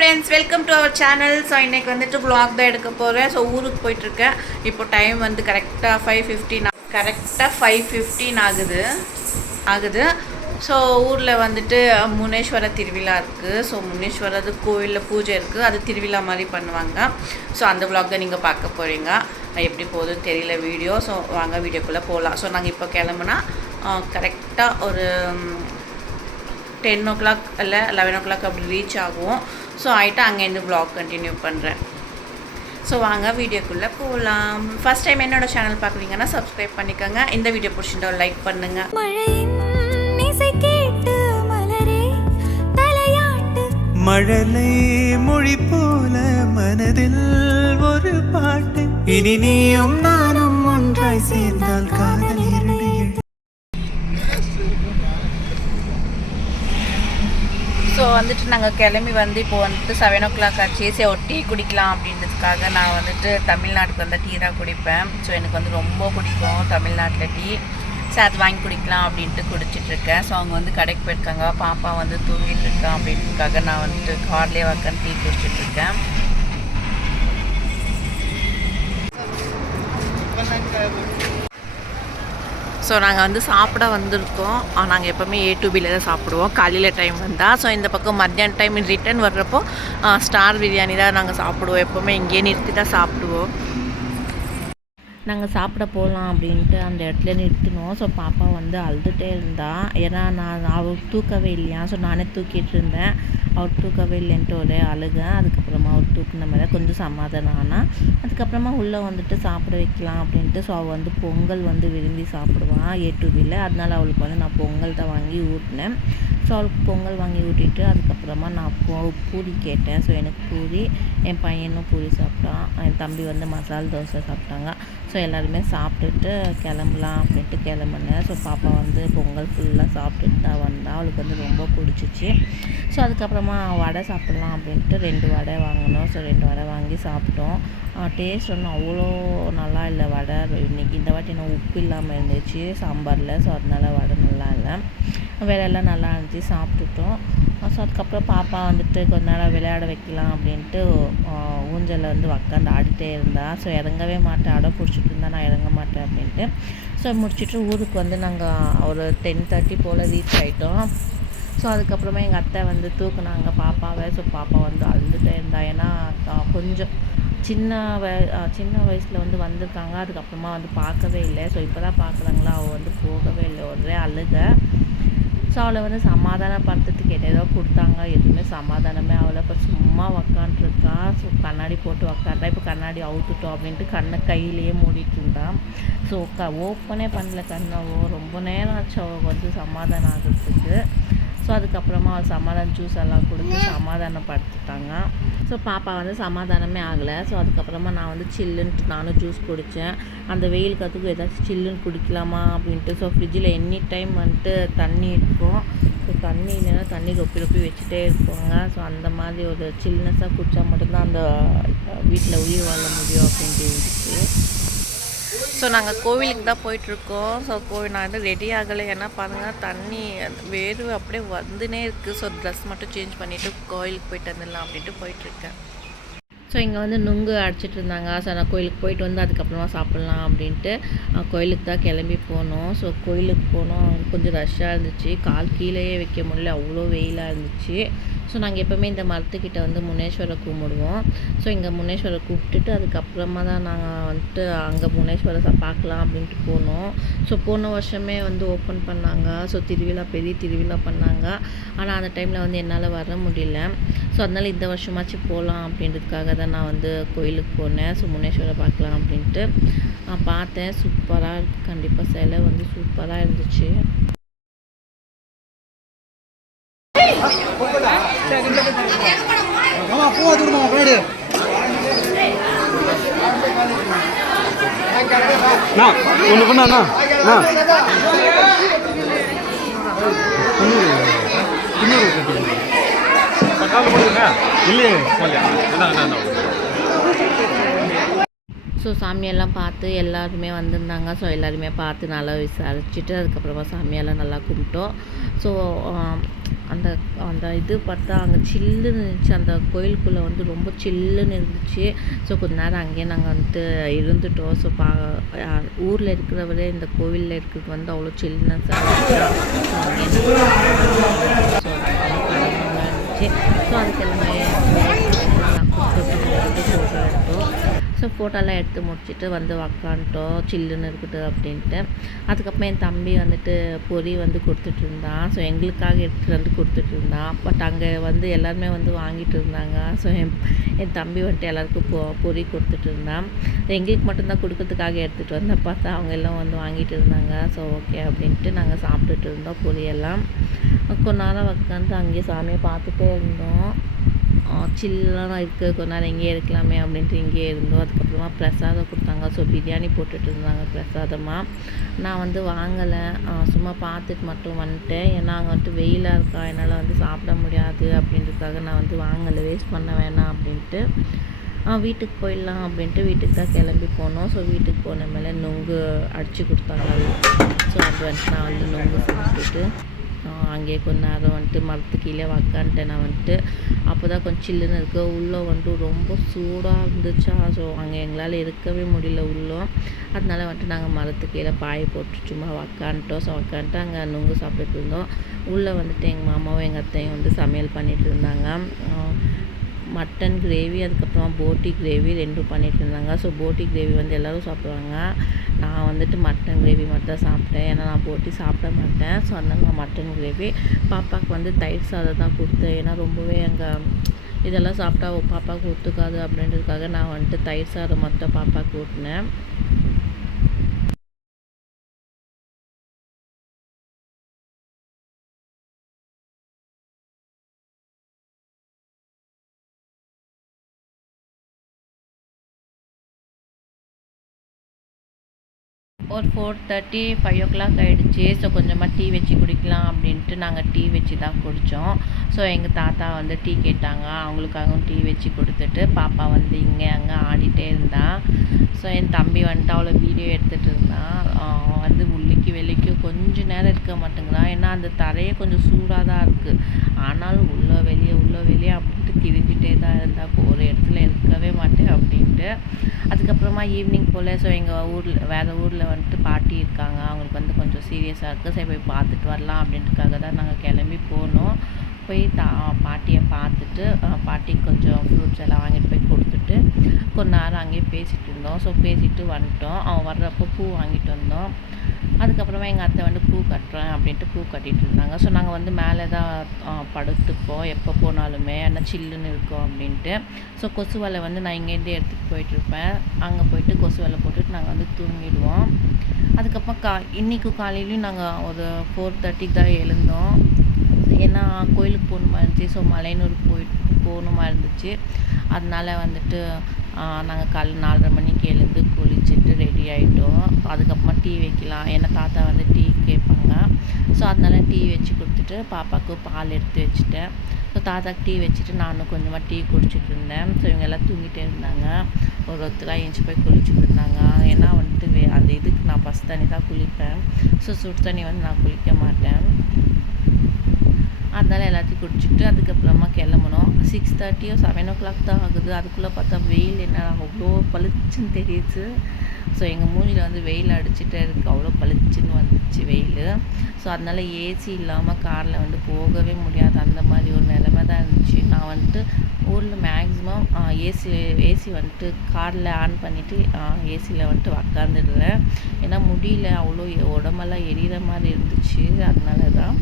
Friends, welcome to our channel. So இன்றைக்கி வந்துட்டு vlog தான் எடுக்க போகிறேன். ஸோ ஊருக்கு போயிட்டுருக்கேன். இப்போ டைம் வந்து கரெக்டாக 5:15 ஆகுது. ஸோ ஊரில் வந்துட்டு முனேஸ்வர திருவிழா இருக்குது. ஸோ முனேஸ்வரது கோவிலில் பூஜை இருக்குது. அது திருவிழா மாதிரி பண்ணுவாங்க. ஸோ அந்த vlog தான் நீங்கள் பார்க்க போகிறீங்க. எப்படி போகுதுன்னு தெரியல வீடியோ. ஸோ வாங்க வீடியோக்குள்ளே போகலாம். ஸோ நாங்கள் இப்போ கிளம்புனா கரெக்டாக ஒரு 10 o'clock இல்லை 11 o'clock அப்படி ரீச் ஆகும். ஸோ ஆகிட்டு அங்கேருந்து vlog கண்டினியூ பண்ணுறேன். ஸோ வாங்க வீடியோக்குள்ளே போகலாம். ஃபஸ்ட் டைம் என்னோடய சேனல் பார்க்குறீங்கன்னா சப்ஸ்கிரைப் பண்ணிக்கோங்க. இந்த வீடியோ பிடிச்சிருந்தா லைக் பண்ணுங்கள். மழலை மொழி போல மனதில் ஒரு பாட்டு, இனி நீயும் நானும் ஒன்றாய் சேர்ந்தால் காதல் ஸோ வந்துட்டு நாங்கள் கிளம்பி வந்து இப்போ வந்துட்டு 7 o'clock ஆச்சு. சரி ஒரு டீ குடிக்கலாம் அப்படின்றதுக்காக நான் வந்துட்டு தமிழ்நாட்டுக்கு வந்து டீ தான் குடிப்பேன். ஸோ எனக்கு வந்து ரொம்ப பிடிக்கும் தமிழ்நாட்டில் டீ. ஸோ அது வாங்கி குடிக்கலாம் அப்படின்ட்டு குடிச்சிட்ருக்கேன். ஸோ அவங்க வந்து கடைக்கு போயிருக்காங்க. பாப்பா வந்து தூங்கிட்டு இருக்கான் அப்படின்றதுக்காக நான் வந்துட்டு கார்லேயே உட்காந்து டீ குடிச்சிட்ருக்கேன். ஸோ நாங்கள் வந்து சாப்பிட வந்திருக்கோம். நாங்கள் எப்போவுமே A to Bயில் தான் சாப்பிடுவோம் காலையில் டைம் வந்தால். ஸோ இந்த பக்கம் மத்தியான டைம் ரிட்டன் வர்றப்போ ஸ்டார் பிரியாணி தான் நாங்கள் சாப்பிடுவோம். எப்போவுமே இங்கேயே நிறுத்தி தான் சாப்பிடுவோம். நாங்கள் சாப்பிட போகலாம் அப்படின்ட்டு அந்த இடத்துல நிறுத்தினோம். ஸோ பாப்பா வந்து அழுதுகிட்டே இருந்தா. ஏன்னா அவள் தூக்கவே இல்லையா. ஸோ நானே தூக்கிட்டு இருந்தேன். அவர் தூக்கவே இல்லைன்ட்டு ஒரே அழுக. அதுக்கப்புறமா அவர் தூக்கின மேலே கொஞ்சம் சமாதானம் ஆனால் அதுக்கப்புறமா உள்ளே வந்துட்டு சாப்பிட வைக்கலாம் அப்படின்ட்டு. ஸோ அவள் வந்து பொங்கல் வந்து விரும்பி சாப்பிடுவான் A to Bயில். அதனால அவளுக்கு வந்து நான் பொங்கல் தான் வாங்கி ஊட்டினேன். ஸோ அவளுக்கு பொங்கல் வாங்கி ஊட்டிட்டு அதுக்கப்புறமா நான் பூரி கேட்டேன். ஸோ எனக்கு பூரி, என் பையனும் பூரி சாப்பிட்டான். என் தம்பி வந்து மசால் தோசை சாப்பிட்டாங்க. ஸோ எல்லாருமே சாப்பிட்டுட்டு கிளம்பலாம் அப்படின்ட்டு கிளம்புனேன். ஸோ பாப்பா வந்து பொங்கல் ஃபுல்லாக சாப்பிட்டுட்டு தான் வந்தாள். அவளுக்கு வந்து ரொம்ப பிடிச்சிச்சு. ஸோ அதுக்கப்புறமா வடை சாப்பிட்லாம் அப்படின்ட்டு 2 வடை வாங்கினோம். ஸோ 2 வடை வாங்கி சாப்பிட்டோம். டேஸ்ட் ஒன்றும் அவ்வளோ நல்லா இல்லை வடை. இன்றைக்கி இந்த வாட்டி நான் உப்பு இல்லாமல் இருந்துச்சு சாம்பாரில். ஸோ அதனால வடை நல்லா இல்லை. வேலையெல்லாம் நல்லா இருந்துச்சு, சாப்பிட்டுட்டோம். ஸோ அதுக்கப்புறம் பாப்பா வந்துட்டு கொஞ்ச நேரம் விளையாட வைக்கலாம் அப்படின்ட்டு ஊஞ்சலில் வந்து உக்காந்து ஆடிட்டே இருந்தா. ஸோ இறங்கவே மாட்டேன், அடம் பிடிச்சிட்டு இருந்தா நான் இறங்க மாட்டேன் அப்படின்ட்டு. ஸோ முடிச்சுட்டு ஊருக்கு வந்து நாங்கள் ஒரு 10:30 போல் ரீச் ஆகிட்டோம். ஸோ அதுக்கப்புறமா எங்கள் அத்தை வந்து தூக்குனாங்க பாப்பாவை. ஸோ பாப்பா வந்து அழுதுகிட்டே இருந்தா. ஏன்னா கொஞ்சம் சின்ன வயசில் வந்து வந்திருக்காங்க. அதுக்கப்புறமா வந்து பார்க்கவே இல்லை. ஸோ இப்போ தான் பார்க்குறாங்களா. அவள் வந்து போகவே இல்லை, ஒரே அழுக. ஸோ அவளை வந்து சமாதானப்படுத்துறதுக்கு ஏதோ கொடுத்தாங்க. எதுவுமே சமாதானமே அவளை இப்போ சும்மா உக்காண்ட்ருக்கா. ஸோ கண்ணாடி போட்டு உக்காண்டா. இப்போ கண்ணாடி அவுத்துட்டோம் அப்படின்ட்டு கண்ணை கையிலேயே மூடிட்டு இருந்தான். ஸோ ஓப்பனே பண்ணல கண்ணவோ. ரொம்ப நேரம் ஆச்சு அவள் வந்து சமாதானம் ஆகிறதுக்கு. ஸோ அதுக்கப்புறமா அவள் சமாதானம் ஜூஸ் எல்லாம் கொடுத்து சமாதானப்படுத்திட்டாங்க. ஸோ பாப்பா வந்து சமாதானமே ஆகலை. ஸோ அதுக்கப்புறமா நான் வந்து சில்லுன்ட்டு நானும் ஜூஸ் குடித்தேன். அந்த வெயிலுக்கு அதுக்கும் ஏதாச்சும் சில்லுன்னு குடிக்கலாமா அப்படின்ட்டு. ஸோ ஃப்ரிட்ஜில் எனி டைம் வந்துட்டு தண்ணி இருக்கும். ஸோ தண்ணி இல்லைன்னா தண்ணி ரொப்பி வச்சுட்டே இருப்பாங்க. ஸோ அந்த மாதிரி ஒரு சில்னஸாக குடித்தா மட்டும்தான் அந்த வீட்டில் உயிர் வாழ முடியும் அப்படின்ட்டு இருந்துச்சு. ஸோ நாங்கள் கோவிலுக்கு தான் போயிட்டுருக்கோம். ஸோ நான் வந்து ரெடி ஆகலை. ஏன்னா பாருங்கள் தண்ணி வேர்வை அப்படியே வந்துனே இருக்குது. ஸோ ட்ரெஸ் மட்டும் சேஞ்ச் பண்ணிவிட்டு கோவிலுக்கு போயிட்டு வந்துடலாம் அப்படின்ட்டு போயிட்டுருக்கேன். ஸோ இங்கே வந்து நுங்கு அடிச்சிட்டு இருந்தாங்க. ஸோ நான் கோயிலுக்கு போயிட்டு வந்து அதுக்கப்புறமா சாப்பிட்லாம் அப்படின்ட்டு கோயிலுக்கு தான் கிளம்பி போனோம். ஸோ கோயிலுக்கு போனோம். அங்கே கொஞ்சம் ரஷ்ஷாக இருந்துச்சு. கால் கீழேயே வைக்க முடியல, அவ்வளோ வெயிலாக இருந்துச்சு. ஸோ நாங்கள் எப்போவுமே இந்த மரத்துக்கிட்ட வந்து முனேஸ்வரை கும்பிடுவோம். ஸோ இங்கே முனேஸ்வரை கூப்பிட்டுட்டு அதுக்கப்புறமா தான் நாங்கள் வந்துட்டு அங்கே முனேஸ்வரை பார்க்கலாம் அப்படின்ட்டு போனோம். ஸோ போன வருஷமே வந்து ஓப்பன் பண்ணாங்க. ஸோ பெரிய திருவிழா பண்ணாங்க. ஆனால் அந்த டைமில் வந்து என்னால் வர முடியல. ஸோ அதனால் இந்த வருஷமாச்சும் போகலாம் அப்படின்றதுக்காக தான் நான் வந்து கோயிலுக்கு போனேன். ஸோ முனேஸ்வரை பார்க்கலாம் அப்படின்ட்டு பார்த்தேன். சூப்பராக இருக்குது. கண்டிப்பாக சிலை வந்து சூப்பராக இருந்துச்சு. ஒன்று பண்ணா இல்லையே. ஸோ சாமியெல்லாம் பார்த்து எல்லாருமே வந்திருந்தாங்க. ஸோ எல்லாருமே பார்த்து நல்லா விசாரிச்சுட்டு அதுக்கப்புறமா சாமியெல்லாம் நல்லா கும்பிட்டோம். ஸோ அந்த அந்த இது பார்த்தா அங்கே சில்லுன்னு இருந்துச்சு. அந்த கோயிலுக்குள்ளே வந்து ரொம்ப சில்லுன்னு இருந்துச்சு. ஸோ கொஞ்ச நேரம் அங்கேயே நாங்கள் வந்துட்டு இருந்துட்டோம். ஸோ ஊரில் இருக்கிறவரே இந்த கோவிலில் இருக்கிறது வந்து அவ்வளோ சில்லுனஸாக இருந்துச்சு. ஸோ அங்கேயே ஸோ இருந்துச்சு. ஸோ அதுக்கு எல்லாமே ஃபோட்டோ எடுத்தோம். ஸோ ஃபோட்டோலாம் எடுத்து முடிச்சுட்டு வந்து உக்காந்துட்டோம், சில்லுன்னு இருக்குது அப்படின்ட்டு. அதுக்கப்புறம் என் தம்பி வந்துட்டு பொரி வந்து கொடுத்துட்டு இருந்தான். ஸோ எங்களுக்காக எடுத்துகிட்டு வந்து கொடுத்துட்டு இருந்தான். பட் அங்கே வந்து எல்லாருமே வந்து வாங்கிட்டு இருந்தாங்க. ஸோ என் தம்பி வந்துட்டு எல்லாருக்கும் பொரி கொடுத்துட்டு இருந்தான். எங்களுக்கு மட்டும்தான் கொடுக்கறதுக்காக எடுத்துகிட்டு வந்தேன். பார்த்தா அவங்க எல்லாம் வந்து வாங்கிட்டு இருந்தாங்க. ஸோ ஓகே அப்படின்ட்டு நாங்கள் சாப்பிட்டுட்டு இருந்தோம் பொரியெல்லாம். கொஞ்ச நேரம் உட்காந்து அங்கேயே சாமியை பார்த்துட்டே இருந்தோம். சில்லாக இருக்குது, கொஞ்ச நேரம் இங்கேயே இருக்கலாமே அப்படின்ட்டு இங்கேயே இருந்தோம். அதுக்கப்புறமா பிரசாதம் கொடுத்தாங்க. ஸோ பிரியாணி போட்டுட்டு இருந்தாங்க பிரசாதமாக. நான் வந்து வாங்கலை, சும்மா பார்த்துட்டு மட்டும் வந்துட்டேன். ஏன்னா அங்கே வந்துட்டு வெயிலாக இருக்கா, என்னால் வந்து சாப்பிட முடியாது அப்படின்றதுக்காக நான் வந்து வாங்கலை, வேஸ்ட் பண்ண வேணாம் அப்படின்ட்டு. வீட்டுக்கு போயிடலாம் அப்படின்ட்டு வீட்டுக்கு தான் கிளம்பி போனோம். ஸோ வீட்டுக்கு போன மேலே நொங்கு அடித்து கொடுத்தாங்க. ஸோ அது வந்துட்டு நான் வந்து நொங்கு சாப்பிட்டுட்டு அங்கேயே கொஞ்ச நேரம் வந்துட்டு மரத்து கீழே உக்காந்துட்டேன். நான் வந்துட்டு அப்போ தான் கொஞ்சம் சில்லுன்னு இருக்குது. உள்ளே வந்துட்டு ரொம்ப சூடாக இருந்துச்சா. ஸோ அங்கே எங்களால் இருக்கவே முடியல உள்ளே. அதனால வந்துட்டு நாங்கள் மரத்து கீழே பாயை போட்டு சும்மா உக்காந்துட்டோம். ஸோ உக்காந்துட்டு அங்கே நொங்கு சாப்பிட்டுட்டு இருந்தோம். உள்ளே வந்துட்டு எங்கள் மாமாவும் எங்கள் அத்தையும் வந்து சமையல் பண்ணிகிட்டு இருந்தாங்க. மட்டன் கிரேவி, அதுக்கப்புறமா போட்டி கிரேவி ரெண்டும் பண்ணிகிட்டு இருந்தாங்க. ஸோ போட்டி கிரேவி வந்து எல்லோரும் சாப்பிடுவாங்க. நான் வந்துட்டு மட்டன் கிரேவி மட்டும் தான் சாப்பிட்டேன். ஏன்னா நான் போட்டி சாப்பிட மாட்டேன். ஸோ அதனால் நான் மட்டன் கிரேவி. பாப்பாவுக்கு வந்து தயிர் சாதம் தான் கொடுத்தேன். ஏன்னா ரொம்பவே அங்கே இதெல்லாம் சாப்பிட்டா பாப்பாவுக்கு ஒத்துக்காது அப்படின்றதுக்காக நான் வந்துட்டு தயிர் சாதம் மட்டும் பாப்பாவுக்கு ஊட்டினேன். ஒரு 4:30 5 o'clock ஆகிடுச்சு. ஸோ கொஞ்சமாக டீ வச்சு குடிக்கலாம் அப்படின்ட்டு நாங்கள் டீ வச்சு தான் குடித்தோம். ஸோ எங்கள் தாத்தா வந்து டீ கேட்டாங்க. அவங்களுக்காகவும் டீ வச்சு கொடுத்துட்டு பாப்பா வந்து இங்கே அங்கே ஆடிட்டே இருந்தான். ஸோ என் தம்பி வந்துட்டு அவ்வளோ வீடியோ எடுத்துகிட்டு இருந்தான். வந்து உள்ளிக்கு வெளிக்கும் கொஞ்சம் நேரம் இருக்க மாட்டேங்கிறான். ஏன்னா அந்த தரையே கொஞ்சம் சூடாக தான் இருக்குது. ஆனாலும் உள்ளே வெளியே அப்படின்ட்டு திரிஞ்சிட்டே தான் இருந்தால் ஒரு இடத்துல இருக்கவே மாட்டேன் அப்படின்ட்டு. அதுக்கப்புறமா ஈவினிங் போல் ஸோ எங்கள் ஊரில் வேறு ஊரில் வந்துட்டு பாட்டி இருக்காங்க. அவங்களுக்கு வந்து கொஞ்சம் சீரியஸாக இருக்குது. சரி போய் பார்த்துட்டு வரலாம் அப்படின்றதுக்காக தான் நாங்கள் கிளம்பி போனோம். போய் பாட்டியை பார்த்துட்டு பாட்டிக்கு கொஞ்சம் ஃப்ரூட்ஸ் எல்லாம் வாங்கிட்டு போய் கொடுத்துட்டு கொஞ்ச நேரம் அங்கேயே பேசிகிட்டு இருந்தோம். ஸோ பேசிட்டு வந்துட்டோம். அவன் வர்றப்போ பூ வாங்கிட்டு வந்தோம். அதுக்கப்புறமா எங்கள் அத்தை வந்து பூ கட்டுறேன் அப்படின்ட்டு பூ கட்டிகிட்டு இருந்தாங்க. ஸோ நாங்கள் வந்து மேலே தான் படுத்துப்போம் எப்போ போனாலுமே, ஏன்னா சில்லுன்னு இருக்கும் அப்படின்ட்டு. ஸோ கொசு வலை வந்து நான் இங்கேருந்து எடுத்துகிட்டு போயிட்டுருப்பேன். அங்கே போயிட்டு கொசு வலை போட்டுட்டு நாங்கள் வந்து தூங்கிடுவோம். அதுக்கப்புறம் இன்றைக்கு காலையிலையும் நாங்கள் ஒரு 4:30 தான் எழுந்தோம். ஏன்னா கோயிலுக்கு போகணுமா இருந்துச்சு. ஸோ மலையனூர் போகணுமா இருந்துச்சு. அதனால வந்துட்டு நாங்கள் காலைல 4:30 மணிக்கு எழுந்து குளிச்சுட்டு ரெடி ஆகிட்டோம். அதுக்கப்புறமா டீ வைக்கலாம், ஏன்னா தாத்தா வந்து டீ கேட்பாங்க. ஸோ அதனால டீ வச்சு கொடுத்துட்டு பாப்பாவுக்கு பால் எடுத்து வச்சுட்டேன். ஸோ தாத்தாக்கு டீ வச்சுட்டு நானும் கொஞ்சமாக டீ குடிச்சிட்டு இருந்தேன். ஸோ இவங்க எல்லாம் தூங்கிட்டே இருந்தாங்க. ஒருத்தராக எழுந்து போய் குளிச்சுட்டு இருந்தாங்க. ஏன்னா வந்துட்டு அந்த இதுக்கு நான் ஃபஸ்ட் தண்ணி தான் குளிப்பேன். ஸோ சுடு தண்ணி வந்து நான் குளிக்க மாட்டேன். அதனால் எல்லாத்தையும் குடிச்சிட்டு அதுக்கப்புறமா கிளம்புனோம். 6:30 or 7 o'clock தான் ஆகுது. அதுக்குள்ளே பார்த்தா வெயில் என்ன அவ்வளோ பளிச்சுன்னு தெரியுது. ஸோ எங்கள் மூஞ்சியில் வந்து வெயில் அடிச்சுட்டே இருக்குது. அவ்வளோ பளிச்சுன்னு வந்துச்சு வெயில். ஸோ அதனால் ஏசி இல்லாமல் காரில் வந்து போகவே முடியாது. அந்த மாதிரி ஒரு நிலைமை தான் இருந்துச்சு. நான் வந்துட்டு ஊரில் மேக்ஸிமம் ஏசி வந்துட்டு காரில் ஆன் பண்ணிவிட்டு ஏசியில் வந்துட்டு உக்காந்துடுறேன். ஏன்னா முடியல, அவ்வளோ உடம்பெல்லாம் எரியிற மாதிரி இருந்துச்சு. அதனால தான்.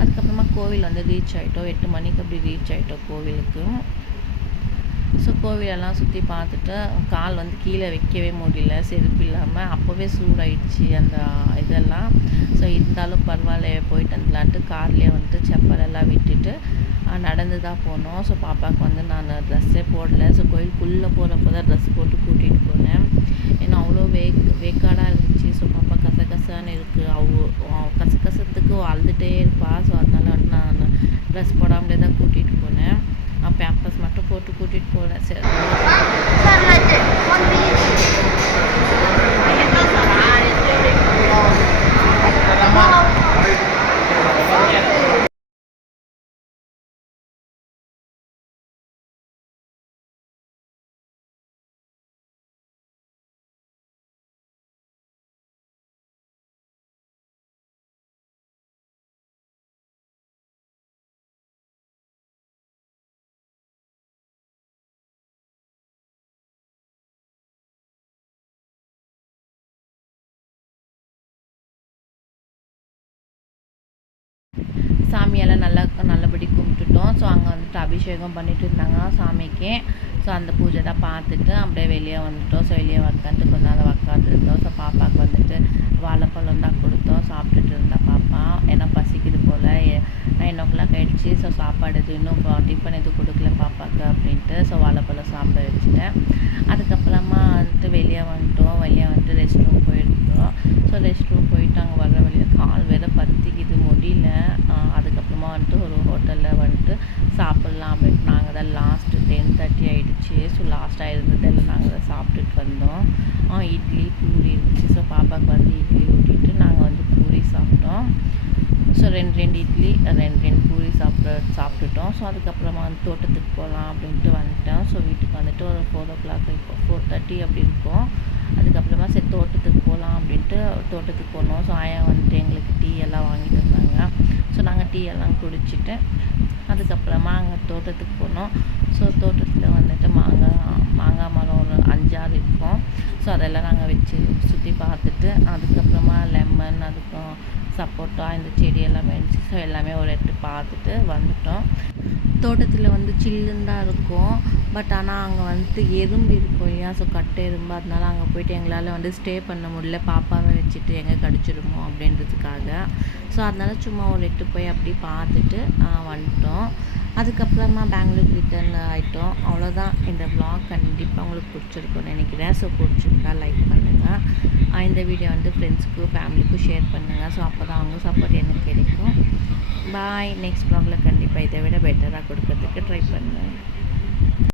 அதுக்கப்புறமா கோவில் வந்து ரீச் ஆகிட்டோம். 8 மணிக்கு அப்படி ரீச் ஆகிட்டோம் கோவிலுக்கு. ஸோ கோவிலெல்லாம் சுற்றி பார்த்துட்டு கால் வந்து கீழே வைக்கவே முடியல செருப்பு இல்லாமல். அப்போவே சூடாயிடுச்சு அந்த இதெல்லாம். ஸோ இருந்தாலும் பரவாயில்ல போயிட்டு வந்துலான்ட்டு கார்லேயே வந்துட்டு செப்பலெல்லாம் விட்டுட்டு நடந்து தான் போனோம். ஸோ பாப்பாவுக்கு வந்து நான் ட்ரெஸ்ஸே போடலை. ஸோ கோயிலுக்குள்ளே போகிறப்போ தான் ட்ரெஸ் போட்டு கூட்டிகிட்டு போனேன். ஏன்னா அவ்வளோ வேக்காடாக இருந்துச்சு. ஸோ பாப்பா கசகசான்னு இருக்குது. கசகசத்துக்கு அழுதுகிட்டே இருப்பாள். ஸோ அதனால வந்து நான் ட்ரெஸ் போடாமலே தான் கூட்டிகிட்டு போனேன். பேம்பர்ஸ் மட்டும் போட்டு கூட்டிகிட்டு போனேன். சரி சாமியெல்லாம் நல்லபடி கும்பிட்டுட்டோம். ஸோ அங்கே வந்துட்டு அபிஷேகம் பண்ணிட்டு இருந்தாங்க சாமிக்கு. ஸோ அந்த பூஜை தான் பார்த்துட்டு அப்படியே வெளியே வந்துட்டோம். ஸோ வெளியே உக்காந்துட்டு கொஞ்ச நேரம் உக்காந்துருந்தோம். ஸோ பாப்பாவுக்கு வந்துட்டு வாழைப்பழம் தான் கொடுத்தோம். சாப்பிட்டுட்டு இருந்தா பாப்பா. ஏன்னா பசிக்குது போல் 9 o'clock ஆகிடுச்சு. ஸோ சாப்பாடு எதுவும் இன்னும் டிஃபன் எதுவும் கொடுக்கல பாப்பாவுக்கு அப்படின்ட்டு. ஸோ வாழைப்பழம் சாப்பிட வச்சுட்டேன். அதுக்கப்புறமா வந்துட்டு வெளியே வந்துட்டோம். வெளியே வந்துட்டு ரெஸ்ட் ரூம் போயிருந்தோம். ஸோ ரெஸ்ட் ரூம் போயிட்டு அங்கே வர வழியில் கால் வேறு பற்றிக்குது முடியல. அதுக்கப்புறமா வந்துட்டு ஒரு ஹோட்டலில் வந்துட்டு சாப்பிட்லாம் அப்படின்ட்டு நாங்கள் தான் லாஸ்ட்டு 10:30 ஆகிடுச்சு. ஸோ லாஸ்ட்டாக இருந்ததில் நாங்கள் தான் சாப்பிட்டுட்டு வந்தோம். இட்லி பூரி இருந்துச்சு. ஸோ பாப்பாவுக்கு வந்து இட்லி ஊட்டிட்டு நாங்கள் வந்து பூரி சாப்பிட்டோம். ஸோ 2 இட்லி 2 பூரி சாப்பிட்டுட்டோம். ஸோ அதுக்கப்புறமா வந்து தோட்டத்துக்கு போகலாம் அப்படின்ட்டு வந்துட்டோம். ஸோ வீட்டுக்கு வந்துட்டு ஒரு 4 o'clock இருக்கும், 4:30 அப்படி இருக்கும். அதுக்கப்புறமா சரி தோட்டத்துக்கு போகலாம் அப்படின்ட்டு தோட்டத்துக்கு போனோம். ஸோ ஆயா வந்துட்டு எங்களுக்கு டீ எல்லாம் வாங்கிட்டு வந்தாங்க. ஸோ நாங்கள் டீ எல்லாம் குடிச்சிட்டு அதுக்கப்புறமா அங்கே தோட்டத்துக்கு போனோம். ஸோ தோட்டத்தில் வந்துட்டு மாங்காய் மரம் ஒரு 5-6 இருக்கும். ஸோ அதெல்லாம் நாங்கள் வச்சு சுற்றி பார்த்துட்டு அதுக்கப்புறமா லெமன் அதுக்கும் சப்போட்டா இந்த செடி எல்லாமே இருந்துச்சு. ஸோ எல்லாமே ஒரு எட்டு பார்த்துட்டு வந்துட்டோம். தோட்டத்தில் வந்து சில்லுன்னு தான் இருக்கும். பட் ஆனால் அங்கே வந்துட்டு எறும்பு இருக்கும் இல்லையா? ஸோ கட்டை எறும்பு. அதனால அங்கே போய்ட்டு எங்களால் வந்து ஸ்டே பண்ண முடியல. பாப்பாவை வச்சுட்டு எங்கே கடிச்சிடுமோ அப்படின்றதுக்காக. ஸோ அதனால சும்மா ஒரு எட்டு போய் அப்படி பார்த்துட்டு வந்துட்டோம். அதுக்கப்புறமா பெங்களூர் ரிட்டர்ன் ஆகிட்டோம். அவ்வளோதான். இந்த vlog கண்டிப்பாக உங்களுக்கு பிடிச்சிருக்கும்னு நினைக்கிறேன். ஸோ பிடிச்சிருந்தா லைக் பண்ணுங்கள். இந்த வீடியோ வந்து ஃப்ரெண்ட்ஸுக்கும் ஃபேமிலிக்கும் ஷேர் பண்ணுங்கள். ஸோ அப்போ தான் அவங்க சப்போர்ட் எனக்கு கிடைக்கும். பாய். நெக்ஸ்ட் vlogல கண்டிப்பாக இதை விட பெட்டராக கொடுக்கறதுக்கு ட்ரை பண்ணுவேன்.